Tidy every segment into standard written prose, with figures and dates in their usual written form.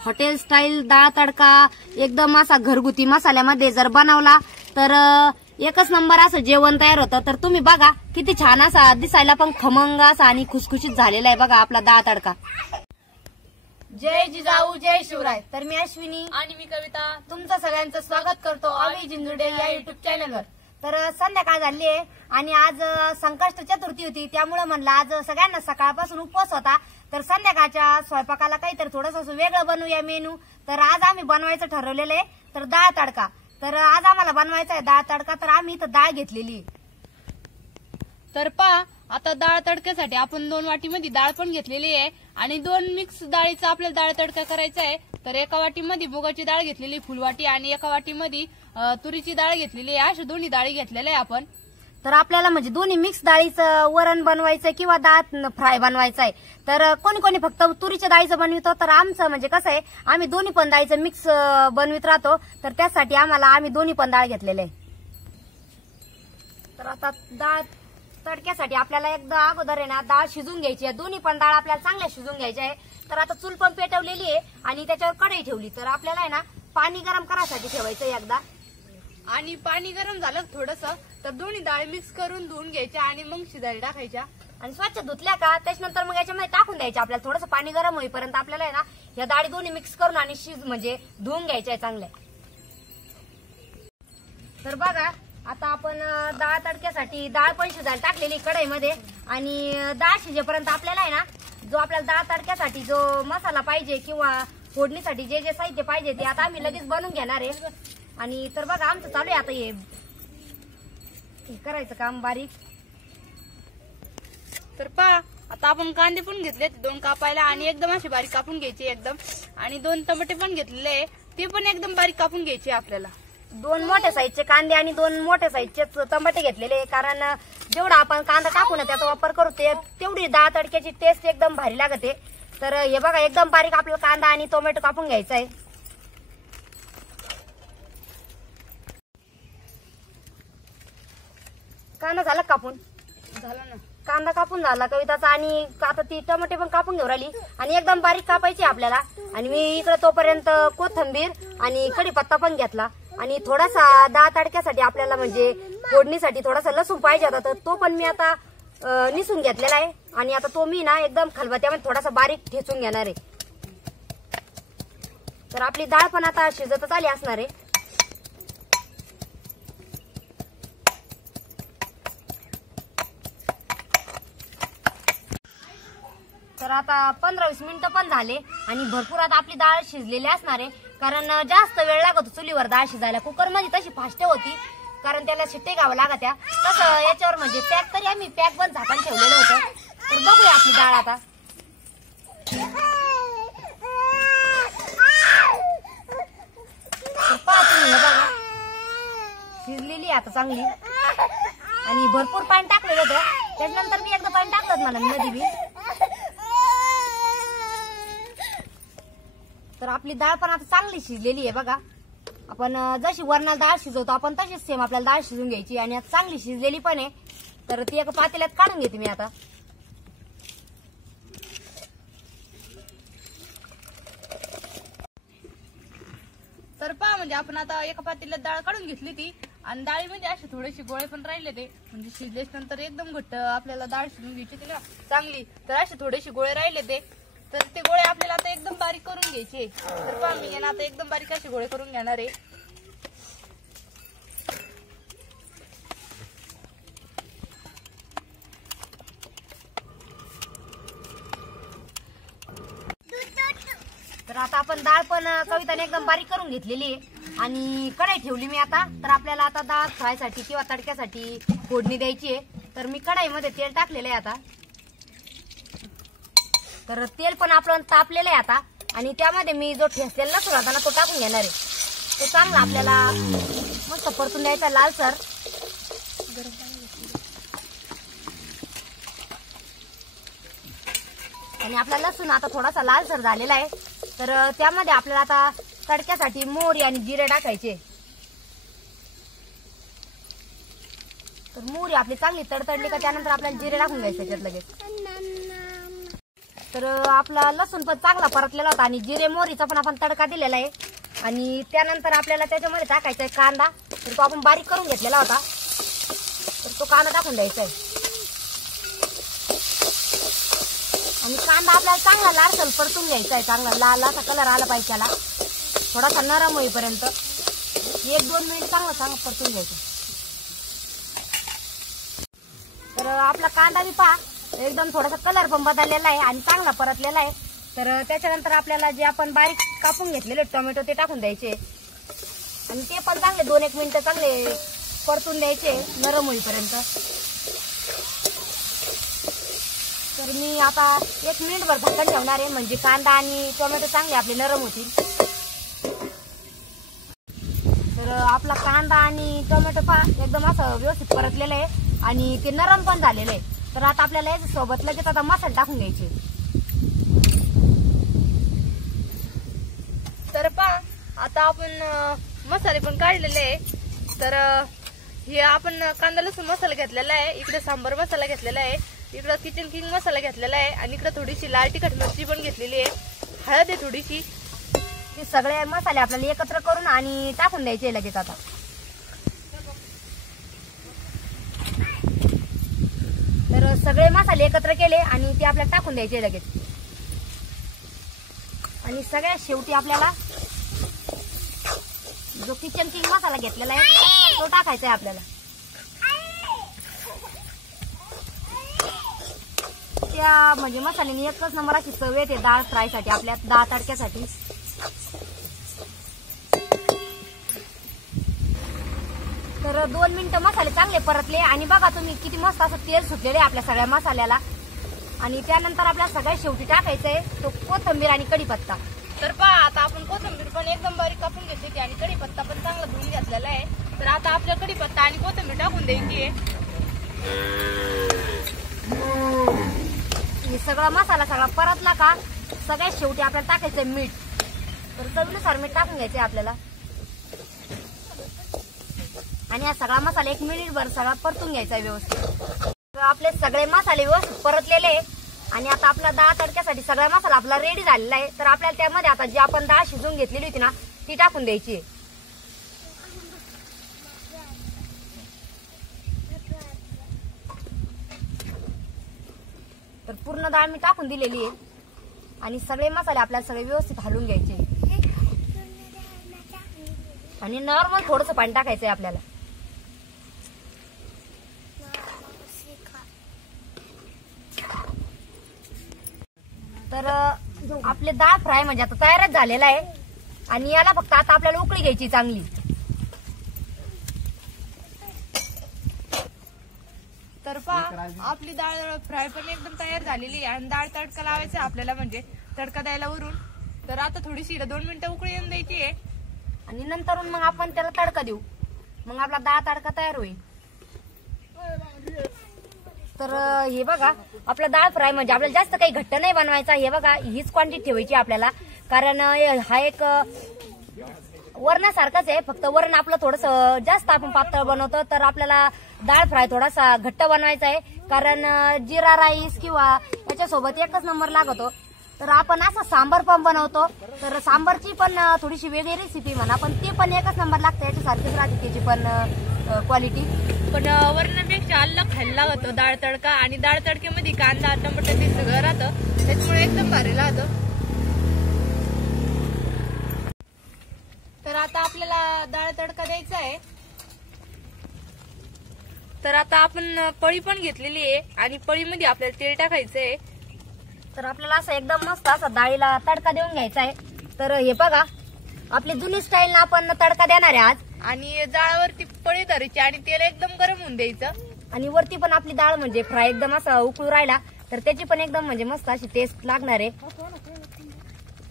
Hotel style डाळ तडका एकदम असा घरगुती मसाल्यामध्ये जर बनवला तर एकच नंबर असं जेवण तयार होतं। तर तुम्ही बघा किती छान असा दिसायला पण खमंग असा आणि खुसखुशीत झालेला आहे बघा आपला डाळ तडका। जय जिजाऊ जय शिवराय। तर मी अश्विनी आणि मी कविता तुमचं सगळ्यांचं स्वागत करतो आम्ही जिंजुडे या युट्यूब चॅनलवर। तर संध्याकाळ झाली आहे आणि आज संकष्ट चतुर्थी होती, त्यामुळे म्हणलं आज सगळ्यांना सकाळपासून उपवास होता, तर संध्याकाळच्या स्वयंपाकाला काहीतरी थोडंसं वेगळं बनवूया मेनू। तर आज आम्ही बनवायचं ठरवलेलं आहे तर डाळ तडका। तर आज आम्हाला बनवायचा आहे डाळ तडका, तर आम्ही इथं डाळ घेतलेली। तर पहा आता डाळ तडक्यासाठी आपण 2 वाटीमध्ये डाळ पण घेतलेली आहे आणि 2 मिक्स डाळीचा आपल्याला डाळ तडका करायचा आहे। तर एका वाटीमध्ये मुगाची डाळ घेतलेली फुलवाटी आणि एका वाटीमध्ये तुरीची डाळ घेतलेली आहे, अशा दोन्ही डाळी घेतलेल्या आहे आपण। तर आपल्याला म्हणजे दोन्ही मिक्स डाळीचं वरण बनवायचं किंवा डाळ फ्राय बनवायचं आहे। तर कोणी कोणी फक्त तुरीच्या डाळीचं बनवितो, तर आमचं म्हणजे कसं आहे आम्ही दोन्ही पण डाळीचं मिक्स बनवित राहतो, तर त्यासाठी आम्ही दोन्ही पण डाळ घेतलेले आहे। तर आता डाळ तडक्यासाठी आपल्याला एकदा अगोदर आहे ना डाळ शिजून घ्यायची आहे, दोन्ही पण डाळ आपल्याला चांगल्या शिजून घ्यायच्या आहे। तर आता चूल पण पेटवलेली आहे आणि त्याच्यावर कढई ठेवली, तर आपल्याला आहे ना पाणी गरम करायसाठी ठेवायचं एकदा। आणि पाणी गरम झालं थोडंसं तर दोन्ही डाळी मिक्स करून धुवून घ्यायच्या आणि मग शिजायला टाकायच्या आणि स्वच्छ धुतल्या का त्याच्यानंतर मग याच्यामध्ये टाकून द्यायचे। आपल्याला थोडंसं पाणी गरम होईपर्यंत आपल्याला आहे ना या डाळी दोन्ही मिक्स करून आणि म्हणजे धुवून घ्यायच्या चांगल्या। तर बघा आता आपण डाळ तडक्यासाठी डाळ पण शिजायला टाकलेली कढईमध्ये आणि डाळ शिजेपर्यंत आपल्याला आहे ना जो आपल्याला डाळ तडक्यासाठी जो मसाला पाहिजे किंवा फोडणीसाठी जे जे साहित्य पाहिजे ते आता आम्ही लगेच बनवून घेणार आहे। आणि तर बघा आमचं चालू आहे आता हे करायचं काम बारीक। तर पहा आता आपण कांदे पण घेतले 2 कापायला आणि एकदम असे बारीक कापून घ्यायचे एकदम, आणि 2 टमाटे पण घेतलेले आहे ते पण एकदम बारीक कापून घ्यायचे आपल्याला। 2 मोठ्या साईजचे कांदे आणि 2 मोठ्या साईजचे टमाटे घेतलेले, कारण जेवढा आपण कांदा टाकू ना त्याचा वापर करू तेवढी डाळ तडक्याची टेस्ट एकदम भारी लागते। तर हे बघा एकदम बारीक आपल्याला कांदा आणि टोमॅटो कापून घ्यायचा आहे। कांदा झाला कापून, झालं ना कांदा कापून झाला कविताचा, आणि आता ती टमाटे पण कापून घेऊन राहिली आणि एकदम बारीक कापायची आपल्याला। आणि मी इकडे तोपर्यंत कोथिंबीर आणि कढीपत्ता पण घेतला आणि थोडासा डाळ तडक्यासाठी आपल्याला म्हणजे फोडणीसाठी थोडासा लसूण पाहिजे होता, तर तो पण मी आता निसून घेतलेला आहे आणि आता तो मी ना एकदम खलबत्त्यामध्ये थोडासा बारीक ठेचून घेणार आहे। तर आपली डाळ पण आता शिजतच आली असणार आहे। तर आता 15-20 मिनिटं पण झाले आणि भरपूर आता आपली डाळ शिजलेली असणार आहे, कारण जास्त वेळ लागतो चुलीवर डाळ शिजायला। कुकर मध्ये तशी फास्ट होती कारण त्याला शिट्टे घ्यावं लागत्या, तसं याच्यावर म्हणजे पॅक तरी आम्ही पॅक पण झाकण ठेवलेलं होतं। तर बघूया आपली डाळ आता। पहा तुम्ही हे बघा शिजलेली आता चांगली आणि भरपूर पाणी टाकलेलं होतं, त्याच्यानंतर मी एकदा पाणी टाकलं मला मध्ये बी। तर आपली डाळ पण आता चांगली शिजलेली आहे बघा। आपण जशी वरणाला डाळ शिजवतो आपण तशीच सेम आपल्याला डाळ शिजून घ्यायची आणि आता चांगली शिजलेली पण आहे। तर ती एका पातेल्यात काढून घेते मी आता। तर पहा म्हणजे आपण आता एका पातेल्यात डाळ काढून घेतली ती आणि डाळीमध्ये असे थोडेसे गोळे पण राहिले ते म्हणजे शिजल्याच्या नंतर एकदम घट्ट आपल्याला डाळ शिजून घ्यायची तिला चांगली। तर असे थोडेसे गोळे राहिले ते, तर ते गोळे आपल्याला आता एकदम बारीक करून घ्यायचे। तर पहा मी यांना आता एकदम बारीक असे गोळे करून घेणार आहे। तर आता आपण डाळ पण कविताने एकदम बारीक करून घेतलेली आहे आणि कढई ठेवली मी आता। तर आपल्याला आता डाळ फ्रायसाठी किंवा तडक्यासाठी फोडणी द्यायची आहे, तर मी कढईमध्ये तेल टाकलेलं आहे आता। तर तेल पण आपलं तापलेलं आहे आता आणि त्यामध्ये मी जो ठेचलेला लसूण होता ना तो टाकून घेणार आहे। तो चांगला आपल्याला मस्त परतून द्यायचा लालसर। आणि आपला लसूण आता थोडासा लालसर झालेला आहे, तर त्यामध्ये आपल्याला आता तडक्यासाठी मोहरी आणि जिरे टाकायचे। तर मोहरी आपली चांगली तडतडली का त्यानंतर आपल्याला जिरे टाकून घ्यायचे त्याच्यात लगेच। तर आपला लसूण पण चांगला परतलेला होता आणि जिरे मोहरीचा पण आपण तडका दिलेला आहे. आणि त्यानंतर आपल्याला त्याच्यामध्ये टाकायचा आहे कांदा. तर तो आपण बारीक करून घेतलेला होता, तर तो कांदा टाकून द्यायचा आहे. आणि कांदा आपल्याला चांगला लालसर परतून घ्यायचा आहे. चांगला लाल असा कलर आला पाहिजे त्याला, थोडासा नरम होईपर्यंत 1-2 मिनिट चांगला परतून घ्यायचं. तर आपला कांदा बी पहा एकदम थोडासा कलर पण बदललेला आहे आणि चांगला परतलेला आहे. तर त्याच्यानंतर आपल्याला जे आपण बारीक कापून घेतलेले टोमॅटो ते टाकून द्यायचे आणि ते पण चांगले 2-1 मिनिटं चांगले परतून द्यायचे नरम होईपर्यंत. तर मी आता 1 मिनिटभर झाकण ठेवणार आहे, म्हणजे कांदा आणि टोमॅटो चांगले आपले नरम होतील. तर आपला कांदा आणि टोमॅटो पहा एकदम असं व्यवस्थित परतलेलं आहे आणि ते नरम पण झालेलं आहे. तर आता आपल्याला याच्यासोबत लगेच आता मसाले टाकून घ्यायचे. तर पहा आता आपण मसाले पण काढलेले आहे. तर हे आपण कांदा लसूण मसाला घेतलेला आहे, इकडे सांबर मसाला घेतलेला आहे, इकडे किचन किंग मसाला घेतलेला आहे आणि इकडे थोडीशी लाल तिखट मिरची पण घेतलेली आहे, हळद आहे थोडीशी. हे सगळे मसाले आपल्याला एकत्र करून आणि टाकून द्यायचे लगेच आता. तर सगळे मसाले एकत्र केले आणि ते आपल्याला टाकून द्यायचे लगेच. आणि सगळ्यात शेवटी आपल्याला जो किचन किंग मसाला घेतलेला आहे तो टाकायचा आहे आपल्याला. त्या म्हणजे मसाल्याने एकच नंबर अशी चव येते डाळ फ्रायसाठी, आपल्या डाळ तडक्यासाठी. तर 2 मिनिटं मसाले चांगले परतले आणि बघा तुम्ही किती मस्त असं तेल सुटलेले आपल्या सगळ्या मसाल्याला. आणि त्यानंतर आपल्याला सगळ्यात शेवटी टाकायचं आहे तो कोथिंबीर आणि कढीपत्ता. तर पहा आता आपण कोथिंबीर पण एकदम बारीक कापून घेतली आणि कढीपत्ता पण चांगला धुवून घेतलेला आहे. तर आता आपल्या कढीपत्ता आणि कोथिंबीर टाकून द्यायची आहे. सगळा मसाला सगळा परतला का सगळ्यात शेवटी आपल्याला टाकायचंय मीठ. तर चवीनुसार मीठ टाकून घ्यायचंय आपल्याला. आणि हा सगळा मसाला 1 मिनिटभर सगळा परतून घ्यायचा व्यवस्थित. आपले सगळे मसाले व्यवस्थित परतलेले आहे आणि आता आपला डाळ तडक्यासाठी सगळा मसाला आपला रेडी झालेला आहे. तर आपल्याला त्यामध्ये आता जी आपण डाळ शिजवून घेतलेली होती ना ती टाकून द्यायची. तर पूर्ण डाळ मी टाकून दिलेली आहे आणि सगळे मसाले आपल्याला सगळे व्यवस्थित हलवून घ्यायचे आणि नॉर्मल थोडंसं पाणी टाकायचंय आपल्याला. तर आपले डाळ फ्राय म्हणजे आता तयारच झालेला आहे आणि याला फक्त आता आपल्याला उकळी घ्यायची चांगली. तर पहा आपली डाळ फ्राय पण एकदम तयार झालेली आहे आणि डाळ तडका लावायचा आपल्याला, म्हणजे तडका द्यायला वरून. तर आता थोडीशी 2 मिनिटं उकळी येऊन द्यायची आहे आणि नंतर मग आपण त्याला तडका देऊ, मग आपला डाळ तडका तयार होईल. तर हे बघा आपला डाळ फ्राय म्हणजे आपल्याला जास्त काही घट्ट नाही बनवायचा. हे बघा हीच क्वांटिटी ठेवायची आपल्याला, कारण हा एक वरणासारखाच आहे, फक्त वरण आपलं थोडस जास्त आपण पातळ बनवतो. तर आपल्याला डाळ फ्राय थोडासा घट्ट बनवायचा आहे, कारण जिरा राईस किंवा याच्यासोबत एकच नंबर लागतो. तर आपण असं सांबर पण बनवतो, तर सांबरची पण थोडीशी वेगळी रेसिपी म्हणा, पण ते पण एकच नंबर लागतं, याच्यासारखीच राहते त्याची पण क्वालिटी. पण वरणापेक्षा अलग खायला लागतं डाळ तडका, आणि डाळ तडक्यामध्ये कांदा टमाटर ते सगळं राहतं, त्याच्यामुळे एकदम भारी राहतं. तर आता आपल्याला डाळ तडका द्यायचा आहे. तर आता आपण पळी पण घेतलेली आहे आणि पळीमध्ये आपल्याला तेल टाकायचं आहे. तर आपल्याला असं एकदम मस्त असं डाळीला तडका देऊन घ्यायचा आहे. तर हे बघा आपली जुनी स्टाईल आपण तडका देणार आहे आज. आणि जाळावरती पळी धरायची आणि तेल एकदम गरम होऊन द्यायचं, आणि वरती पण आपली डाळ म्हणजे फ्राय एकदम असा उकळू राहिला, तर त्याची पण एकदम म्हणजे मस्त अशी टेस्ट लागणार आहे.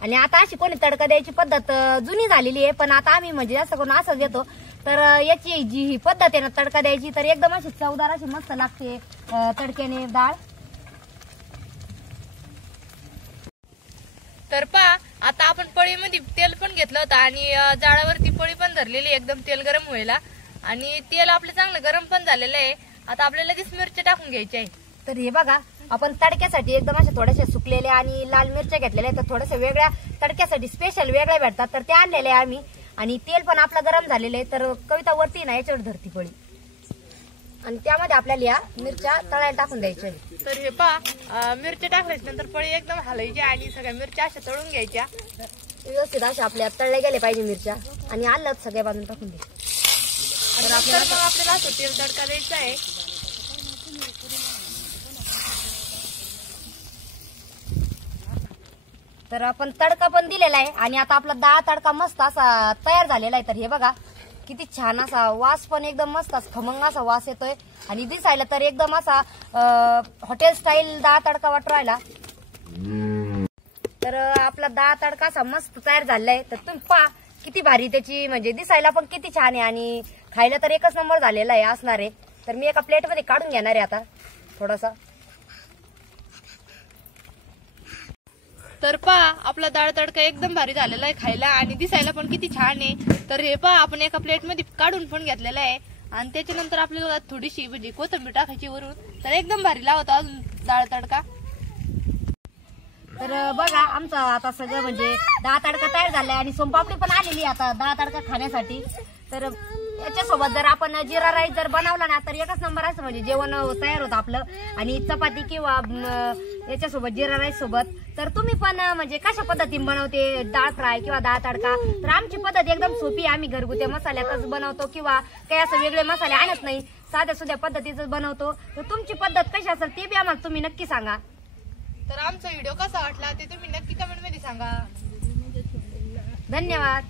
आणि आता अशी कोणी तडका द्यायची पद्धत जुनी झालेली आहे, पण आता आम्ही म्हणजे जास्त करून असंच देतो. तर याची जी ही पद्धत आहे ना तडका द्यायची, तर एकदम अशी चवदार अशी मस्त लागते तडक्याने डाळ. तर पहा आता आपण पळीमध्ये तेल पण घेतलं होतं आणि जाळावरती पळी पण धरलेली एकदम तेल गरम व्हायला, आणि तेल आपलं चांगलं गरम पण झालेलं आहे. आता आपल्याला लगेच मिरची टाकून घ्यायची आहे. तर हे बघा आपण तडक्यासाठी एकदम अशा थोड्याशा सुकलेल्या आणि लाल मिरच्या घेतलेल्या आहेत, तर थोड्याशा वेगळ्या तडक्यासाठी स्पेशल वेगळ्या भेटतात, तर त्या आणलेल्या आहे आम्ही. आणि तेल पण आपलं गरम झालेलं आहे, तर कविता वरती ना याच्यावर धरती पडी आणि त्यामध्ये आपल्याला या मिरच्या तळायला टाकून द्यायच्या. तर हे पहा मिरच्या टाकल्याच्या नंतर पळी एकदम हलवायची आणि सगळ्या मिरच्या अशा तळून घ्यायच्या. व्यवस्थित अशा आपल्या तळल्या गेल्या पाहिजे मिरच्या आणि आलं सगळ्या बाजून टाकून दे. तर आपल्याला असं तेल तडका द्यायचा आहे. तर आपण तडका पण दिलेला आहे आणि आता आपला डाळ तडका मस्त असा तयार झालेला आहे. तर हे बघा किती छान असा वास पण एकदम मस्त खमंग असा वास येतोय आणि दिसायला तर एकदम असा हॉटेल स्टाईल डाळ तडका वाटू राहिला. तर आपला डाळ तडका असा मस्त तयार झालेला आहे. तर तुम्ही पहा किती भारी त्याची म्हणजे दिसायला पण किती छान आहे आणि खायला तर एकच नंबर झालेला आहे असणार आहे. तर मी एका प्लेटमध्ये काढून घेणार आहे आता थोडासा. तर पहा आपला डाळ तडका एकदम भारी झालेला आहे खायला आणि दिसायला पण किती छान आहे. तर हे पहा आपण एका प्लेट मध्ये काढून पण घेतलेला आहे आणि त्याच्यानंतर आपल्याला थोडीशी म्हणजे कोथिंबीर टाकायची वरून. तर एकदम भारी लावतो अजून डाळ तडका. तर बघा आमचा आता सगळं म्हणजे डाळ तडका तयार झालाय आणि सोनपापडी पण आलेली आता डाळ तडका खाण्यासाठी. तर याच्यासोबत जर आपण जिरा राईस जर बनवला ना तर एकच नंबर असं म्हणजे जेवण तयार होतं आपलं. आणि चपाती किंवा याच्यासोबत जिरा राईस सोबत. तर तुम्ही पण म्हणजे कशा पद्धतीने बनवते डाळ फ्राय किंवा डाळ तडका. तर आमची पद्धत एकदम सोपी आहे, आम्ही घरगुती मसाल्यातच बनवतो किंवा काही असं वेगळे मसाले आणत नाही, साध्या सुध्या पद्धतीच बनवतो. तर तुमची पद्धत कशी असेल ते बी आम्हाला तुम्ही नक्की सांगा. तर आमचा व्हिडिओ कसा वाटला ते तुम्ही नक्की कमेंट मध्ये सांगा. धन्यवाद.